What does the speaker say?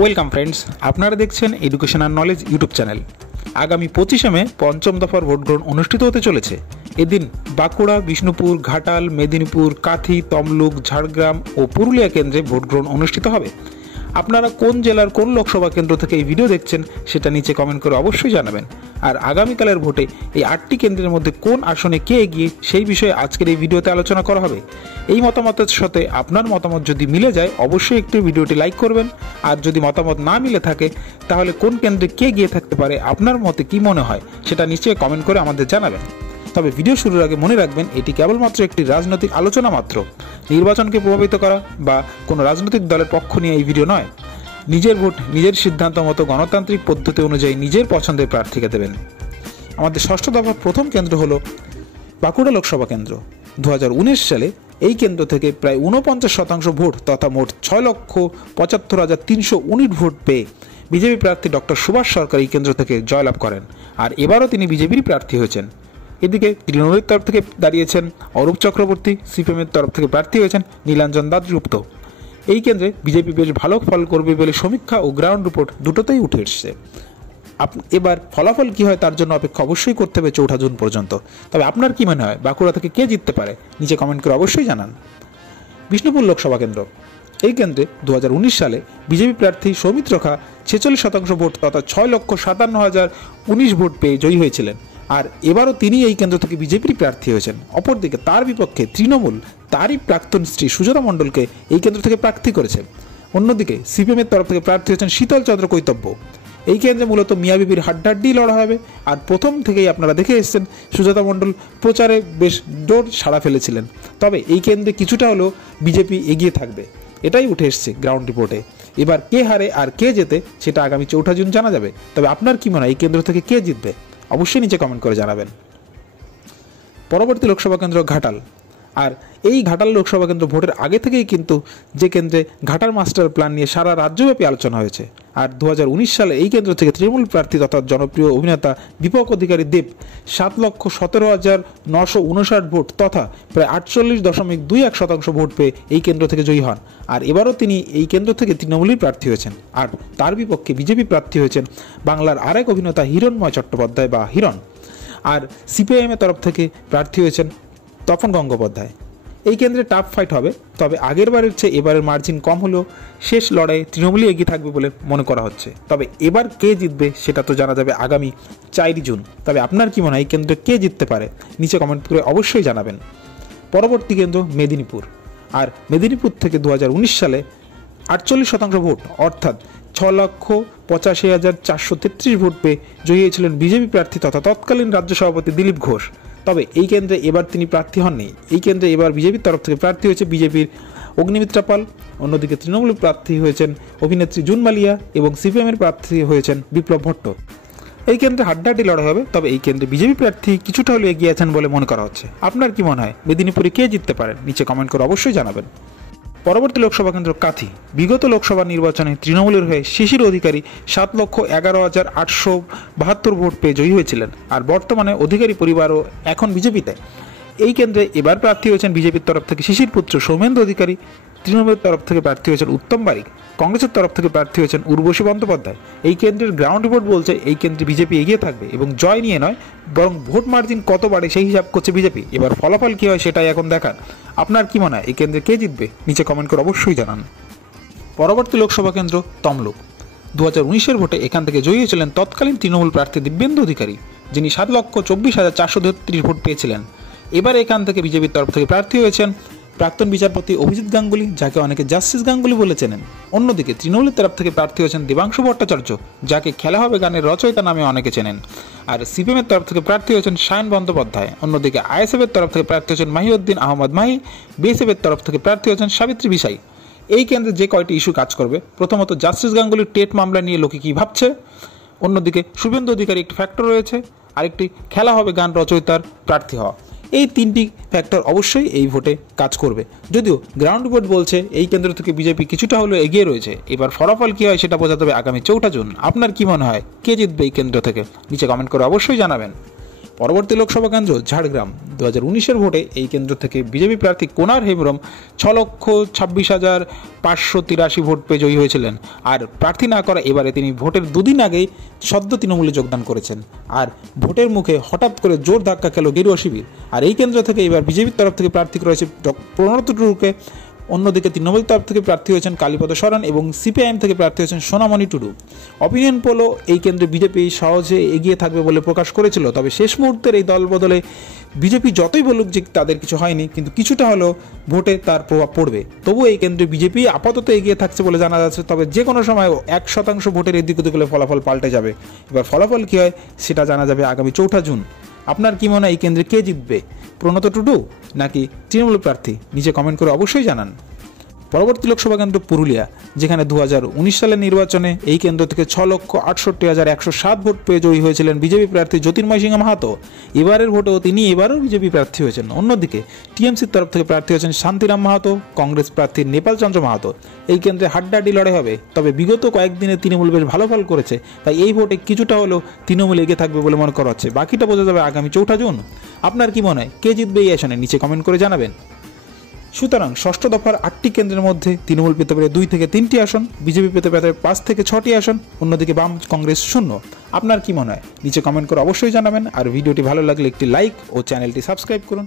Welcome friends, আপনারা দেখছেন education আর knowledge YouTube channel. আগামী 25 মে পঞ্চম দফার ভোট গ্রহণ অনুষ্ঠিত হতে চলেছে। এদিন বাঁকুড়া, বিষ্ণুপুর, ঘাটাল, মেদিনীপুর, কাঁথি, তমলুক, ঝাড়গ্রাম ও পুরুলিয়া কেন্দ্রে ভোট গ্রহণ অনুষ্ঠিত হবে। আপনারা কোন জেলার কোন লোকসভা কেন্দ্র থেকে এই ভিডিও দেখছেন সেটা নিচে কমেন্ট করে অবশ্যই জানাবেন। আর আগামীকালের ভোটে এই 8টি কেন্দ্রের মধ্যে কোন আসনে কে এগিয়ে সেই বিষয়ে আজকের এই ভিডিওতে আলোচনা করা হবে। এই মতামতের সাথে আপনার মতামত যদি মিলে যায় অবশ্যই একটু ভিডিওটি লাইক করবেন। আর যদি মতামত না মিলে থাকে তাহলে কোন কেন্দ্রে কে গিয়ে থাকতে পারে আপনার মতে কি মনে হয় সেটা নিশ্চয়ই কমেন্ট করে আমাদের জানাবেন। তবে ভিডিও শুরুর আগে মনে রাখবেন এটি কেবলমাত্র একটি রাজনৈতিক আলোচনা মাত্র। নির্বাচনকে প্রভাবিত করা বা কোনো রাজনৈতিক দলের পক্ষ নিয়ে এই ভিডিও নয়। নিজের ভোট নিজের সিদ্ধান্ত মতো গণতান্ত্রিক পদ্ধতি অনুযায়ী নিজের পছন্দের প্রার্থীকে দেবেন। আমাদের ষষ্ঠ দফার প্রথম কেন্দ্র হলো বাঁকুড়া লোকসভা কেন্দ্র। 2019 সালে এই কেন্দ্র থেকে প্রায় 49% ভোট তথা মোট 6,75,319 ভোট পেয়ে বিজেপি প্রার্থী ডক্টর সুভাষ সরকার এই কেন্দ্র থেকে জয়লাভ করেন। আর এবারও তিনি বিজেপির প্রার্থী হয়েছেন। এদিকে তৃণমূলের তরফ থেকে দাঁড়িয়েছেন অরূপ চক্রবর্তী, সিপিএমের তরফ থেকে প্রার্থী হয়েছেন নীলাঞ্জন দাশগুপ্ত। এই কেন্দ্রে বিজেপি বেশ ভালো ফল করবে বলে সমীক্ষা ও গ্রাউন্ড রিপোর্ট দুটোতেই উঠে এসছে। এবার ফলাফল কী হয় তার জন্য অপেক্ষা অবশ্যই করতে হবে 4 জুন পর্যন্ত। তবে আপনার কি মনে হয় বাঁকুড়া থেকে কে জিততে পারে নিচে কমেন্ট করে অবশ্যই জানান। বিষ্ণুপুর লোকসভা কেন্দ্র। এই কেন্দ্রে 2019 সালে বিজেপি প্রার্থী সৌমিত্র খা 46% ভোট তথা 6,57,019 ভোট পেয়ে জয়ী হয়েছিলেন। আর এবারও তিনি এই কেন্দ্র থেকে বিজেপির প্রার্থী হয়েছেন। অপরদিকে তার বিপক্ষে তৃণমূল তারই প্রাক্তন স্ত্রী সুজাতা মণ্ডলকে এই কেন্দ্র থেকে প্রার্থী করেছে। অন্যদিকে সিপিএমের তরফ থেকে প্রার্থী হয়েছেন শীতল চন্দ্র কৈতব্য। এই কেন্দ্রে মূলত মিয়া বিবির হাড্ডাহাড্ডি লড়া হবে। আর প্রথম থেকেই আপনারা দেখে এসেছেন সুজাতা মণ্ডল প্রচারে বেশ জোর সাড়া ফেলেছিলেন। তবে এই কেন্দ্রে কিছুটা হলেও বিজেপি এগিয়ে থাকবে, এটাই উঠে এসছে গ্রাউন্ড রিপোর্টে। এবার কে হারে আর কে জেতে সেটা আগামী 4 জুন জানা যাবে। তবে আপনার কি মনে হয় এই কেন্দ্র থেকে কে জিতবে অবশ্যই নিচে কমেন্ট করে জানাবেন। পরবর্তী লোকসভা কেন্দ্র ঘাটাল। আর এই ঘাটাল লোকসভা কেন্দ্র ভোটের আগে থেকেই কিন্তু যে কেন্দ্রে ঘাটাল মাস্টার প্ল্যান নিয়ে সারা রাজ্যব্যাপী আলোচনা হয়েছে। আর 2019 সালে এই কেন্দ্র থেকে তৃণমূল প্রার্থী তথা জনপ্রিয় অভিনেতা দীপক অধিকারী দেব 7,17,959 ভোট তথা প্রায় 48.21% ভোট পেয়ে এই কেন্দ্র থেকে জয়ী হন। আর এবারও তিনি এই কেন্দ্র থেকে তৃণমূলের প্রার্থী হয়েছেন। আর তার বিপক্ষে বিজেপি প্রার্থী হয়েছেন বাংলার আরেক অভিনেতা হিরণময় চট্টোপাধ্যায় বা হিরণ। আর সিপিআইএমের তরফ থেকে প্রার্থী হয়েছেন তপন গঙ্গোপাধ্যায়। এই কেন্দ্রে টাফ ফাইট হবে। তবে আগের বারের চেয়ে এবারের মার্জিন কম হলেও শেষ লড়াইয়ে তৃণমূলই এগিয়ে থাকবে বলে মনে করা হচ্ছে। তবে এবার কে জিতবে সেটা তো জানা যাবে আগামী 4 জুন। তবে আপনার কি মনে হয় এই কেন্দ্রে কে জিততে পারে নিচে কমেন্ট করে অবশ্যই জানাবেন। পরবর্তী কেন্দ্র মেদিনীপুর। আর মেদিনীপুর থেকে 2019 সালে 48% ভোট অর্থাৎ 6,85,433 ভোট পেয়ে জয়ী হয়েছিলেন বিজেপি প্রার্থী তথা তৎকালীন রাজ্য সভাপতি দিলীপ ঘোষ। তবে এই কেন্দ্রে এবার তিনি প্রার্থী হননি। এই কেন্দ্রে এবার বিজেপির তরফ থেকে প্রার্থী হয়েছে বিজেপির অগ্নিমিত্রা পাল। অন্যদিকে তৃণমূলের প্রার্থী হয়েছেন অভিনেত্রী জুন মালিয়া এবং সিপিএমের প্রার্থী হয়েছেন বিপ্লব ভট্ট। এই কেন্দ্রে হাড্ডাহাড্ডি লড়াই হবে। তবে এই কেন্দ্রে বিজেপি প্রার্থী কিছুটা হলেও এগিয়ে আছেন বলে মনে করা হচ্ছে। আপনার কি মনে হয় মেদিনীপুরে কে জিততে পারেন নিচে কমেন্ট করে অবশ্যই জানাবেন। পরবর্তী লোকসভা কেন্দ্র কাঁথি। বিগত লোকসভা নির্বাচনে তৃণমূলের হয়ে শিশির অধিকারী 7,11,872 ভোট পেয়ে জয়ী হয়েছিলেন। আর বর্তমানে অধিকারী পরিবারও এখন বিজেপিতে। এই কেন্দ্রে এবার প্রার্থী হয়েছেন বিজেপির তরফ থেকে শিশির পুত্র সৌমেন্দ্র অধিকারী। তৃণমূলের তরফ থেকে প্রার্থী হয়েছেন উত্তম বারিক। কংগ্রেসের তরফ থেকে প্রার্থী হয়েছেন উর্বশী বন্দ্যোপাধ্যায়। এই কেন্দ্রের গ্রাউন্ড রিপোর্ট বলছে এই কেন্দ্রে বিজেপি এগিয়ে থাকবে এবং জয় নিয়ে নয় বরং ভোট মার্জিন কত বাড়ে সেই হিসাব করছে বিজেপি। এবার ফলাফল কী হয় সেটাই এখন দেখার। আপনার কি মনে হয় এই কেন্দ্রে কে জিতবে নিচে কমেন্ট করে অবশ্যই জানান। পরবর্তী লোকসভা কেন্দ্র তমলুক। 2019 ভোটে এখান থেকে জয়ী হয়েছিলেন তৎকালীন তৃণমূল প্রার্থী দিব্যেন্দু অধিকারী, যিনি 7,24,433 ভোট পেয়েছিলেন। এবার এখান থেকে বিজেপির তরফ থেকে প্রার্থী হয়েছেন প্রাক্তন বিচারপতি অভিজিৎ গাঙ্গুলি, যাকে অনেকে জাস্টিস গাঙ্গুলি বলে চেনেন। অন্যদিকে তৃণমূলের তরফ থেকে প্রার্থী হয়েছেন দেবাংশু ভট্টাচার্য, যাকে খেলা হবে গানের রচয়িতা নামে অনেকে চেনেন। আর সিপিএমের তরফ থেকে প্রার্থী হয়েছেন সায়ন বন্দ্যোপাধ্যায়। অন্যদিকে আইএসএফের তরফ থেকে প্রার্থী হয়েছেন মাহিউদ্দিন আহমদ মাহি। বিএসএফের তরফ থেকে প্রার্থী হয়েছেন সাবিত্রী বিসাই। এই কেন্দ্রে যে কয়টি ইস্যু কাজ করবে, প্রথমত জাস্টিস গাঙ্গুলির টেট মামলা নিয়ে লোকে কী ভাবছে, অন্যদিকে শুভেন্দু অধিকারী একটি ফ্যাক্টর রয়েছে, আরেকটি খেলা হবে গান রচয়িতার প্রার্থী হওয়া। এই 3টি ফ্যাক্টর অবশ্যই এই ভোটে কাজ করবে। যদিও গ্রাউন্ড রিপোর্ট বলছে এই কেন্দ্র থেকে বিজেপি কিছুটা হলেও এগিয়ে রয়েছে। এবার ফলাফল কী হয় সেটা বোঝা যাবে আগামী 4 জুন। আপনার কি মনে হয় কে জিতবে এই কেন্দ্র থেকে নিচে কমেন্ট করে অবশ্যই জানাবেন। পরবর্তী লোকসভা কেন্দ্র ঝাড়গ্রাম। 2019-এর ভোটে এই কেন্দ্র থেকে বিজেপি প্রার্থী কোনার হেমব্রম 6,26,583 ভোট পেয়ে জয়ী হয়েছিলেন। আর প্রার্থী না করা এবারে তিনি ভোটের দুদিন আগেই সদ্য তৃণমূলে যোগদান করেছেন। আর ভোটের মুখে হঠাৎ করে জোর ধাক্কা খেল গেরুয়া শিবির। আর এই কেন্দ্র থেকে এবার বিজেপির তরফ থেকে প্রার্থী রয়েছে প্রণত টুডুকে। অন্যদিকে তৃণমূল তরফ থেকে প্রার্থী হয়েছেন কালীপদ সরেন এবং সিপিআইএম থেকে প্রার্থী হয়েছেন সোনামণি টুডু। অপিনিয়ন পোলও এই কেন্দ্রে বিজেপি সহজে এগিয়ে থাকবে বলে প্রকাশ করেছিল, তবে শেষ মুহূর্তের এই দল বদলে বিজেপি যতই বলুক যে তাদের কিছু হয়নি, কিন্তু কিছুটা হলেও ভোটে তার প্রভাব পড়বে। তবু এই কেন্দ্রে বিজেপি আপাতত এগিয়ে থাকছে বলে জানা যাচ্ছে, তবে যে কোনো সময় 1% ভোটের এদিক ওদিক হলে ফলাফল পাল্টে যাবে। এবার ফলাফল কী হয় সেটা জানা যাবে আগামী 4 জুন। আপনার কি মনে হয় এই কেন্দ্রে কে জিতবে, প্রণত টুডু নাকি তৃণমূল প্রার্থী? নিচে কমেন্ট করে অবশ্যই জানান। পরবর্তী লোকসভা কেন্দ্র পুরুলিয়া, যেখানে 2019 সালের নির্বাচনে এই কেন্দ্র থেকে 6,68,107 ভোট পেয়ে জয়ী হয়েছিলেন বিজেপি প্রার্থী জ্যোতির্ময় সিংহ মাহাতো। এবারের ভোটেও তিনি এবারও বিজেপি প্রার্থী হয়েছেন। অন্যদিকে টিএমসির তরফ থেকে প্রার্থী হয়েছেন শান্তিরাম মাহাতো, কংগ্রেস প্রার্থী নেপাল চন্দ্র মাহাতো। এই কেন্দ্রে হাড্ডাহাড্ডি লড়াই হবে, তবে বিগত কয়েকদিনে তৃণমূল বেশ ভালো ফল করেছে, তাই এই ভোটে কিছুটা হলেও তৃণমূল এগিয়ে থাকবে বলে মনে করা হচ্ছে। বাকিটা বোঝা যাবে আগামী 4 জুন। আপনার কি মনে হয় কে জিতবে এই আসনে? নিচে কমেন্ট করে জানাবেন। সুতরাং ষষ্ঠ দফার 8টি কেন্দ্রের মধ্যে তৃণমূল পেতে পারে 2 থেকে 3টি আসন, বিজেপি পেতে পারে 5 থেকে 6টি আসন, অন্যদিকে বাম কংগ্রেস 0। আপনার কি মনে হয়? নিচে কমেন্ট করে অবশ্যই জানাবেন। আর ভিডিওটি ভালো লাগলে একটি লাইক ও চ্যানেলটি সাবস্ক্রাইব করুন।